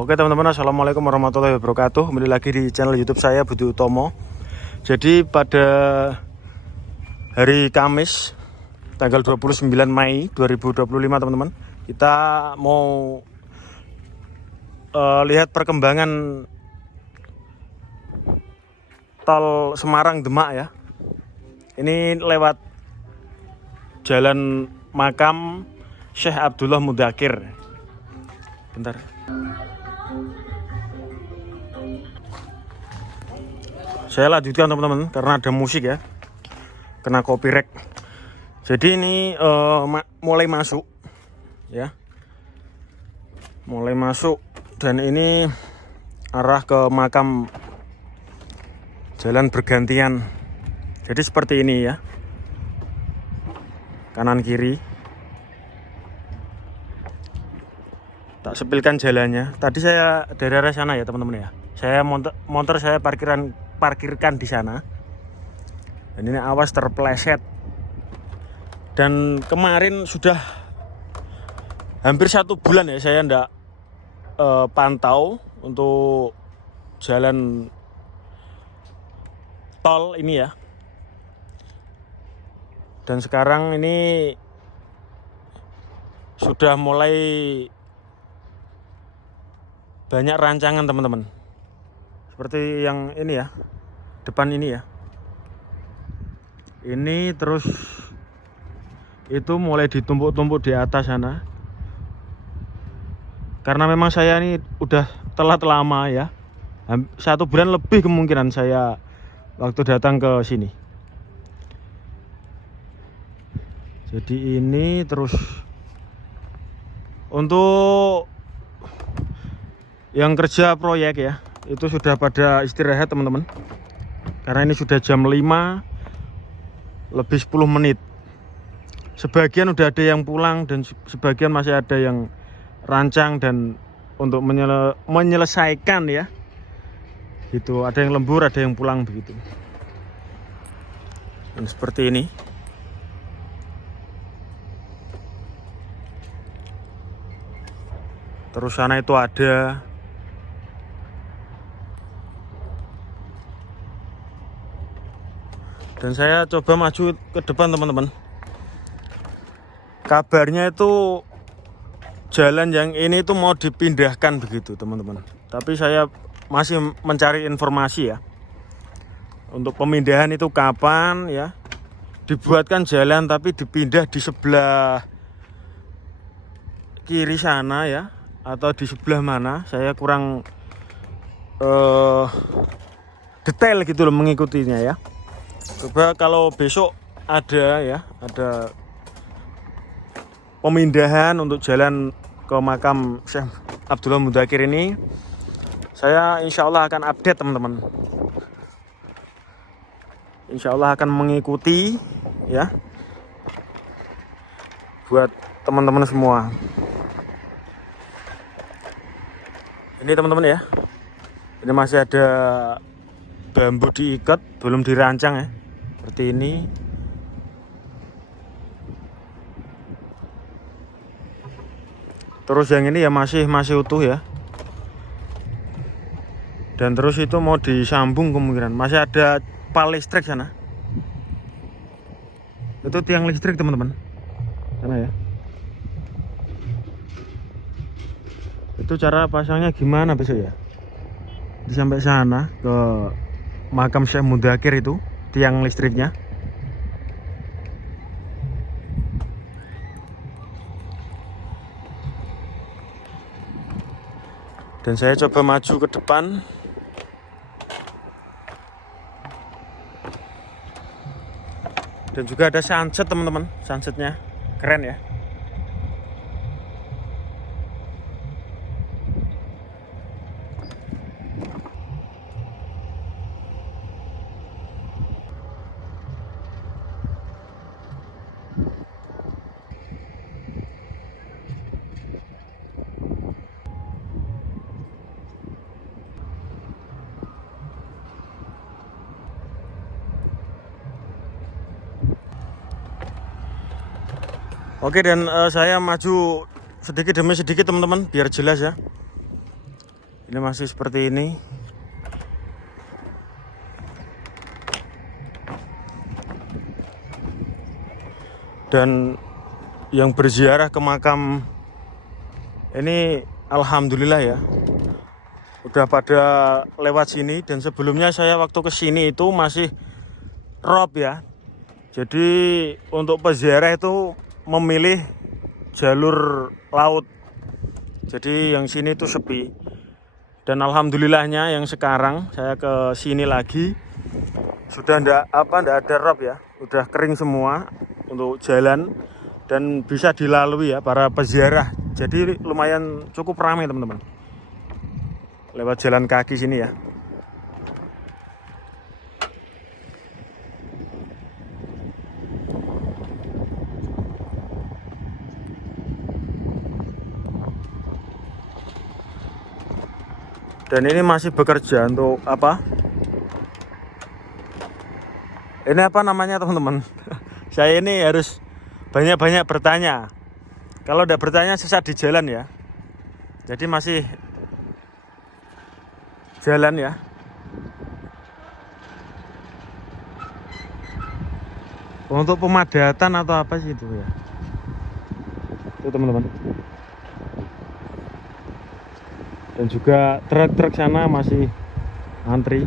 Oke teman-teman, assalamualaikum warahmatullahi wabarakatuh. Kembali lagi di channel YouTube saya, Budi Utomo. Jadi pada hari Kamis tanggal 29 Mei 2025 teman-teman, kita mau lihat perkembangan tol Semarang Demak ya. Ini lewat jalan makam Syekh Abdullah Mudakir. Bentar. Saya lanjutkan teman-teman karena ada musik ya, kena copyright. Jadi ini mulai masuk ya, mulai masuk dan ini arah ke makam, jalan bergantian. Jadi seperti ini ya, kanan kiri. Tak sepilkan jalannya. Tadi saya dari arah sana ya teman-teman ya. Saya motor saya parkirkan di sana. Dan ini awas terpleset. Dan kemarin sudah hampir 1 bulan ya saya ndak pantau untuk jalan tol ini ya. Dan sekarang ini sudah mulai banyak rancangan teman-teman. Seperti yang ini ya, depan ini ya. Ini terus itu mulai ditumpuk-tumpuk di atas sana. Karena memang saya ini udah telat lama ya. 1 bulan lebih kemungkinan saya waktu datang ke sini. Jadi ini terus untuk yang kerja proyek ya, itu sudah pada istirahat teman-teman. Karena ini sudah jam 5 lebih 10 menit. Sebagian udah ada yang pulang dan sebagian masih ada yang rancang dan untuk menyelesaikan ya. Gitu, ada yang lembur, ada yang pulang begitu. Dan seperti ini. Terus sana itu ada. Dan saya coba maju ke depan teman-teman. Kabarnya itu jalan yang ini tuh mau dipindahkan begitu teman-teman. Tapi saya masih mencari informasi ya. Untuk pemindahan itu kapan ya. Dibuatkan jalan tapi dipindah di sebelah kiri sana ya. Atau di sebelah mana. Saya kurang detail gitu loh mengikutinya ya. Coba kalau besok ada ya, ada pemindahan untuk jalan ke makam Syekh Abdullah Mudakir ini, saya insya Allah akan update teman-teman. Insya Allah akan mengikuti ya, buat teman-teman semua. Ini teman-teman ya, ini masih ada bambu diikat, belum dirancang ya. Seperti ini. Terus yang ini ya masih utuh ya. Dan terus itu mau disambung kemungkinan. Masih ada pal listrik sana. Itu tiang listrik teman-teman. Sana ya. Itu cara pasangnya gimana besok ya? Sampai sana ke makam Syekh Mudakir itu tiang listriknya. Dan saya coba maju ke depan. Dan juga ada sunset teman-teman. Sunsetnya keren ya. Oke, dan saya maju sedikit demi sedikit teman-teman biar jelas ya. Ini masih seperti ini. Dan yang berziarah ke makam ini alhamdulillah ya, udah pada lewat sini. Dan sebelumnya saya waktu ke sini itu masih rob ya. Jadi untuk peziarah itu memilih jalur laut. Jadi yang sini itu sepi. Dan alhamdulillahnya yang sekarang saya ke sini lagi sudah ndak ada rob ya. Udah kering semua untuk jalan dan bisa dilalui ya para peziarah. Jadi lumayan cukup ramai teman-teman. Lewat jalan kaki sini ya. Dan ini masih bekerja untuk apa? Ini apa namanya teman-teman? Saya ini harus banyak-banyak bertanya. Kalau udah bertanya sesat di jalan ya. Jadi masih jalan ya. Untuk pemadatan atau apa sih itu ya? Itu teman-teman. Dan juga truk-truk sana masih antri.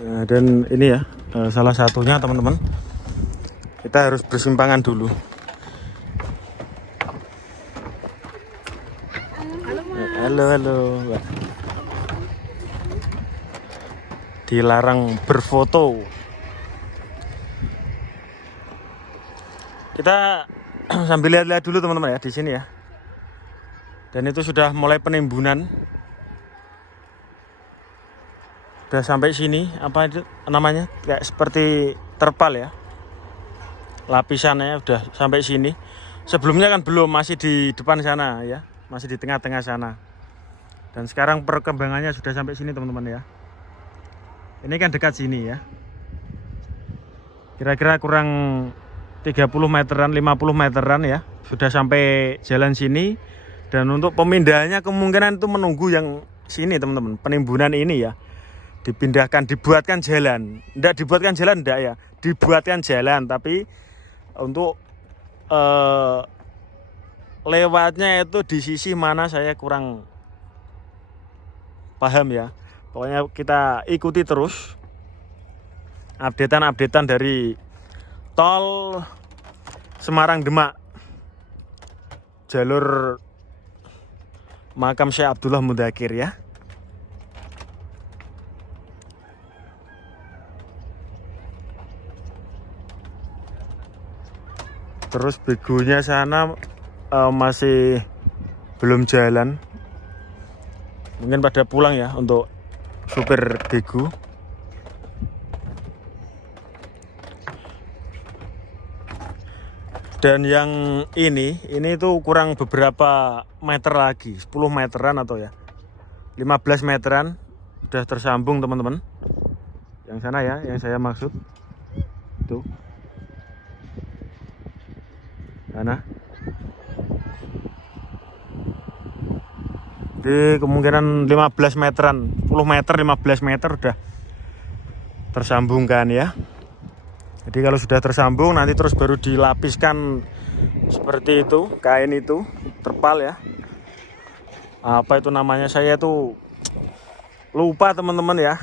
Nah, dan ini ya salah satunya teman-teman, kita harus bersimpangan dulu. Halo Mbak. Dilarang berfoto. Kita sambil lihat-lihat dulu teman-teman ya di sini ya. Dan itu sudah mulai penimbunan. Udah sampai sini, apa itu namanya, kayak seperti terpal ya, lapisannya udah sampai sini. Sebelumnya kan belum, masih di depan sana ya, masih di tengah-tengah sana. Dan sekarang perkembangannya sudah sampai sini teman-teman ya. Ini kan dekat sini ya, kira-kira kurang 30 meteran, 50 meteran ya, sudah sampai jalan sini. Dan untuk pemindahannya kemungkinan itu menunggu yang sini teman-teman, penimbunan ini ya. Dipindahkan, dibuatkan jalan. Nggak dibuatkan jalan, enggak ya. Dibuatkan jalan, tapi untuk lewatnya itu di sisi mana saya kurang paham ya. Pokoknya kita ikuti terus updatean dari tol Semarang Demak, jalur makam Syekh Abdullah Mudakir ya. Terus begonya sana masih belum jalan. Mungkin pada pulang ya untuk supir bego. Dan yang ini tuh kurang beberapa meter lagi, 10 meteran atau ya 15 meteran udah tersambung teman-teman. Yang sana ya, yang saya maksud tuh. Sana. Di kemungkinan 15 meteran, 10 meter, 15 meter udah tersambungkan ya. Jadi kalau sudah tersambung nanti terus baru dilapiskan seperti itu, kain itu, terpal ya. Apa itu namanya, saya tuh lupa teman-teman ya.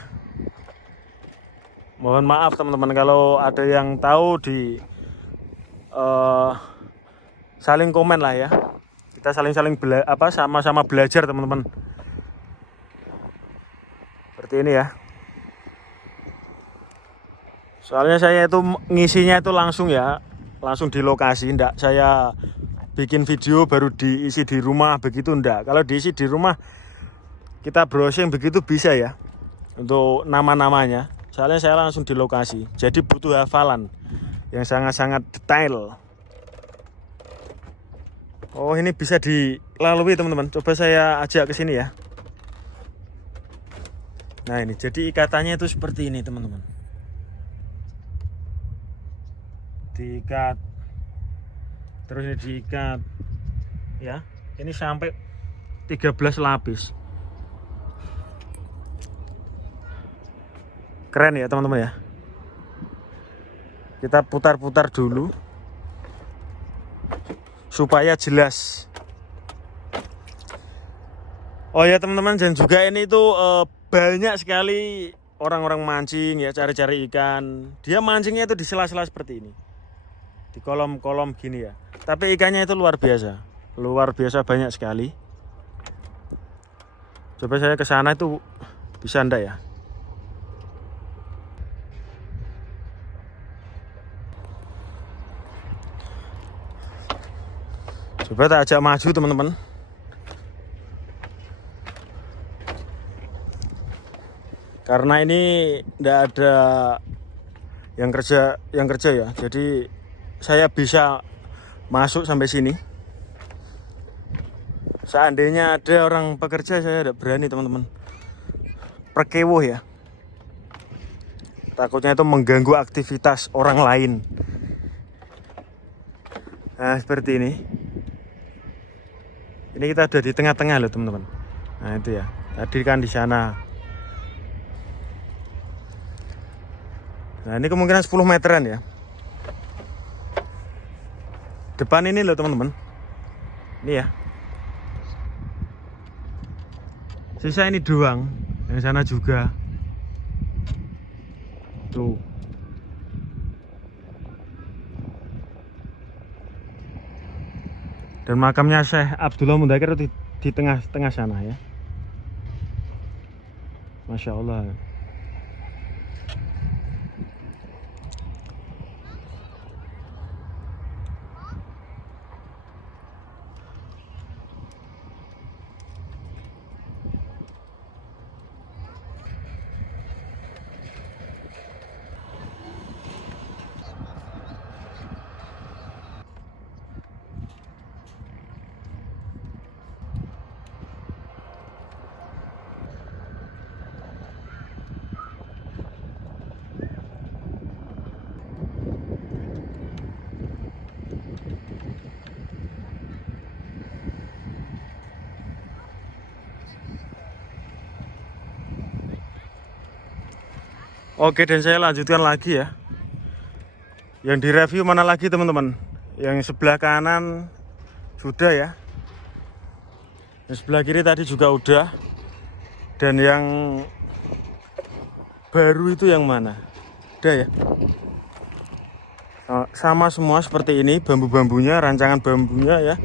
Mohon maaf teman-teman kalau ada yang tahu di saling komen lah ya. Kita saling sama-sama belajar teman-teman. Seperti ini ya. Soalnya saya itu ngisinya itu langsung ya, langsung di lokasi. Ndak saya bikin video baru diisi di rumah begitu, ndak. Kalau diisi di rumah kita browsing begitu bisa ya untuk nama-namanya. Soalnya saya langsung di lokasi, jadi butuh hafalan. yang sangat-sangat detail. Oh, ini bisa dilalui teman-teman. Coba saya ajak ke sini ya. Nah, ini jadi ikatannya itu seperti ini teman-teman. Diikat, terus ini diikat ya. Ini sampai 13 lapis. Keren ya teman-teman ya. Kita putar-putar dulu supaya jelas. Oh ya teman-teman, dan juga ini tuh banyak sekali orang-orang mancing ya, cari-cari ikan. Dia mancingnya itu di sela-sela seperti ini, di kolom-kolom gini ya. Tapi ikannya itu luar biasa banyak sekali. Coba saya ke sana itu bisa ndak ya? Coba tak ajak maju teman-teman. Karena ini ndak ada yang kerja ya. Jadi saya bisa masuk sampai sini. Seandainya ada orang pekerja, saya tidak berani teman-teman. Perkewoh ya. Takutnya itu mengganggu aktivitas orang lain. Nah, seperti ini. Ini kita udah di tengah-tengah loh teman-teman. Nah itu ya, tadi kan di sana. Nah ini kemungkinan 10 meteran ya. Depan ini loh teman-teman. Ini ya. Sisa ini doang, yang sana juga. Tuh. Dan makamnya Syekh Abdullah Mundakir di tengah-tengah sana ya. Masya Allah. Oke, dan saya lanjutkan lagi ya. Yang direview mana lagi teman-teman? Yang sebelah kanan sudah ya. Yang sebelah kiri tadi juga udah. Dan yang baru itu yang mana? Udah ya. Sama semua seperti ini, bambu-bambunya, rancangan bambunya ya.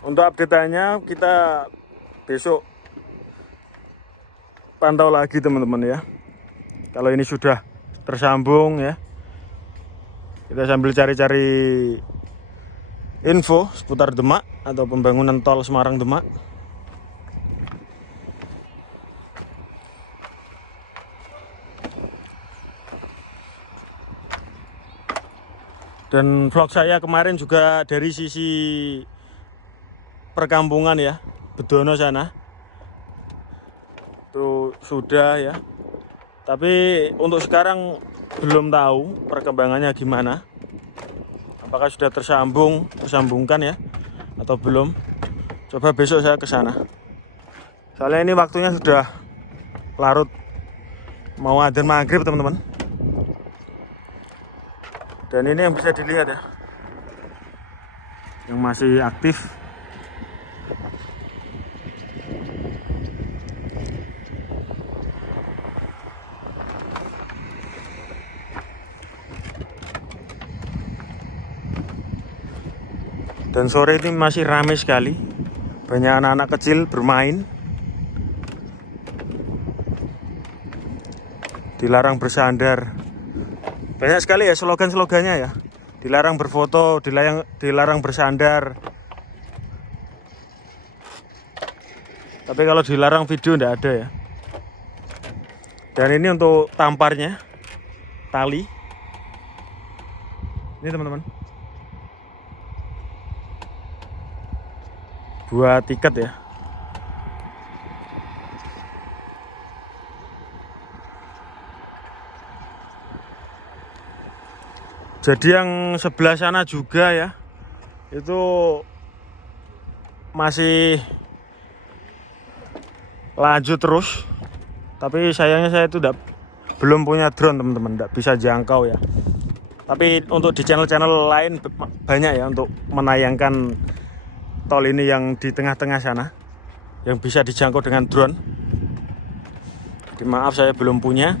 Untuk update-nya kita besok pantau lagi teman-teman ya. Kalau ini sudah tersambung ya, kita sambil cari-cari info seputar Demak atau pembangunan tol Semarang Demak. Dan vlog saya kemarin juga dari sisi perkampungan ya, Bedono sana tuh sudah ya. Tapi untuk sekarang belum tahu perkembangannya gimana. Apakah sudah tersambungkan ya atau belum? Coba besok saya ke sana. Soalnya ini waktunya sudah larut, mau adzan maghrib teman-teman. Dan ini yang bisa dilihat ya, yang masih aktif. Dan sore ini masih ramai sekali, banyak anak-anak kecil bermain. Dilarang bersandar. Banyak sekali ya slogan-slogannya ya. Dilarang berfoto, dilarang bersandar. Tapi kalau dilarang video enggak ada ya. Dan ini untuk tamparnya, tali. Ini teman-teman, buat tiket ya. Jadi yang sebelah sana juga ya, itu masih lanjut terus. Tapi sayangnya saya itu belum punya drone teman-teman, tidak bisa jangkau ya. Tapi untuk di channel-channel lain banyak ya untuk menayangkan tol ini yang di tengah-tengah sana, yang bisa dijangkau dengan drone. Jadi maaf saya belum punya.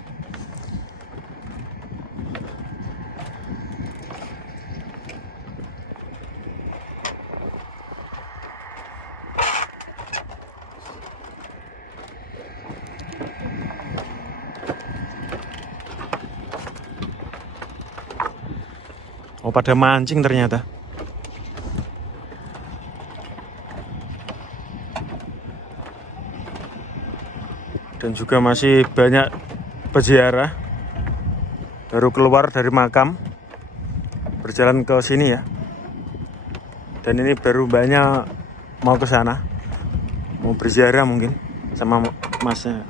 Oh, pada mancing ternyata. Dan juga masih banyak peziarah baru keluar dari makam berjalan ke sini ya. Dan ini baru banyak mau ke sana, mau berziarah mungkin sama masnya.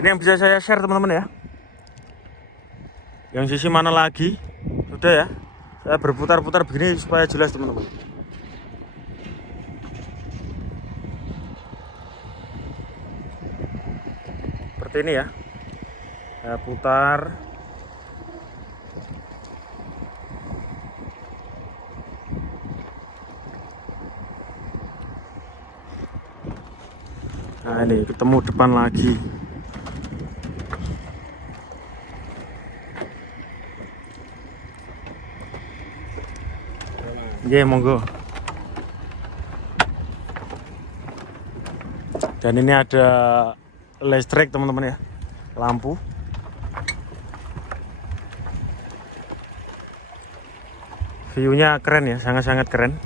Ini yang bisa saya share teman-teman ya. Yang sisi mana lagi? Sudah ya. Saya berputar-putar begini supaya jelas teman-teman. Seperti ini ya. Saya putar. Nah ini ketemu depan lagi. Iya, monggo. Dan ini ada listrik teman-teman ya, lampu. View-nya keren ya, sangat-sangat keren.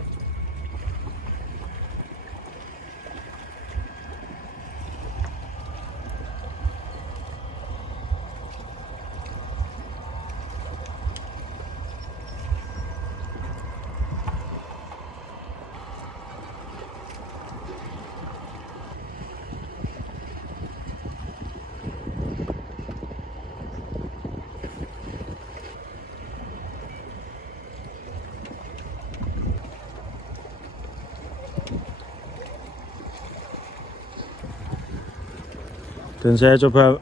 Dan saya coba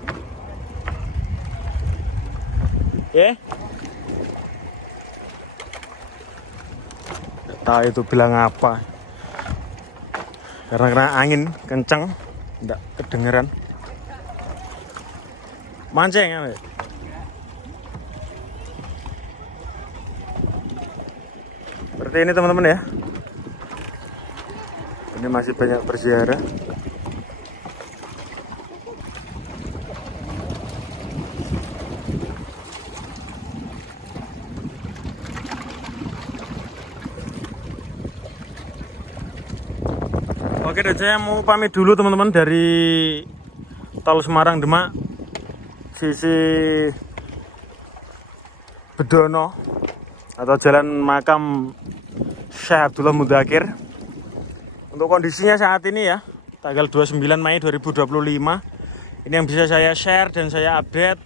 tahu itu bilang apa, karena angin kencang enggak kedengeran. Mancing ya, seperti ini teman-teman ya. Ini masih banyak berziarah. Oke deh, saya mau pamit dulu teman-teman dari Tol Semarang Demak sisi Bedono atau Jalan Makam Syekh Abdullah Mudzakkir. Untuk kondisinya saat ini ya, tanggal 29 Mei 2025, ini yang bisa saya share dan saya update.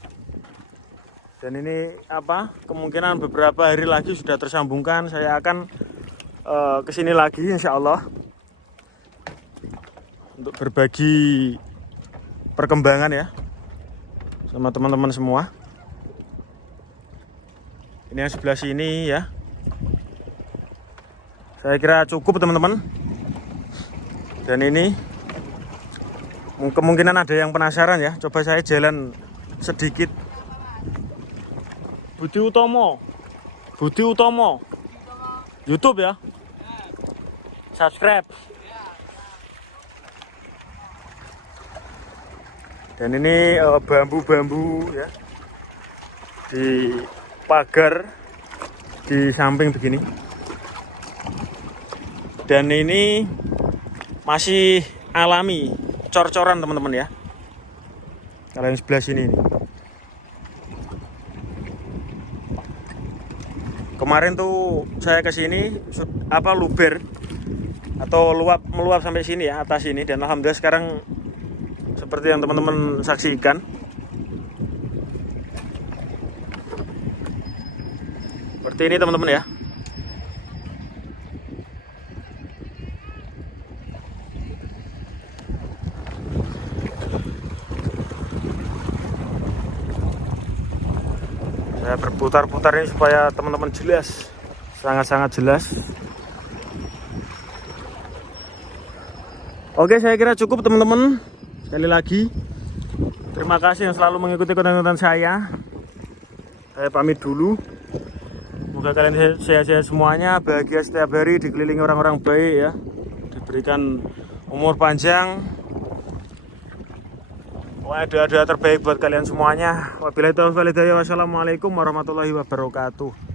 Dan ini kemungkinan beberapa hari lagi sudah tersambungkan. Saya akan kesini lagi insya Allah untuk berbagi perkembangan ya sama teman-teman semua. Ini yang sebelah sini ya. Saya kira cukup teman-teman. Dan ini kemungkinan ada yang penasaran ya. Coba saya jalan sedikit. Budi Utomo YouTube ya. Subscribe. Dan ini bambu-bambu ya di pagar di samping begini. Dan ini masih alami, cor-coran teman-teman ya. Kalau yang sebelah sini nih. Kemarin tuh saya ke sini luber atau meluap sampai sini ya, atas ini, dan alhamdulillah sekarang seperti yang teman-teman saksikan. Seperti ini teman-teman ya. Saya berputar-putar ini supaya teman-teman jelas, sangat-sangat jelas. Oke, saya kira cukup teman-teman. Sekali lagi, terima kasih yang selalu mengikuti konten-konten saya. Saya pamit dulu. Semoga kalian sehat-sehat semuanya, bahagia setiap hari, dikelilingi orang-orang baik ya, diberikan umur panjang. Pokoknya doa-doa terbaik buat kalian semuanya. Wabillahi taufiq wal hidayah. Wassalamualaikum warahmatullahi wabarakatuh.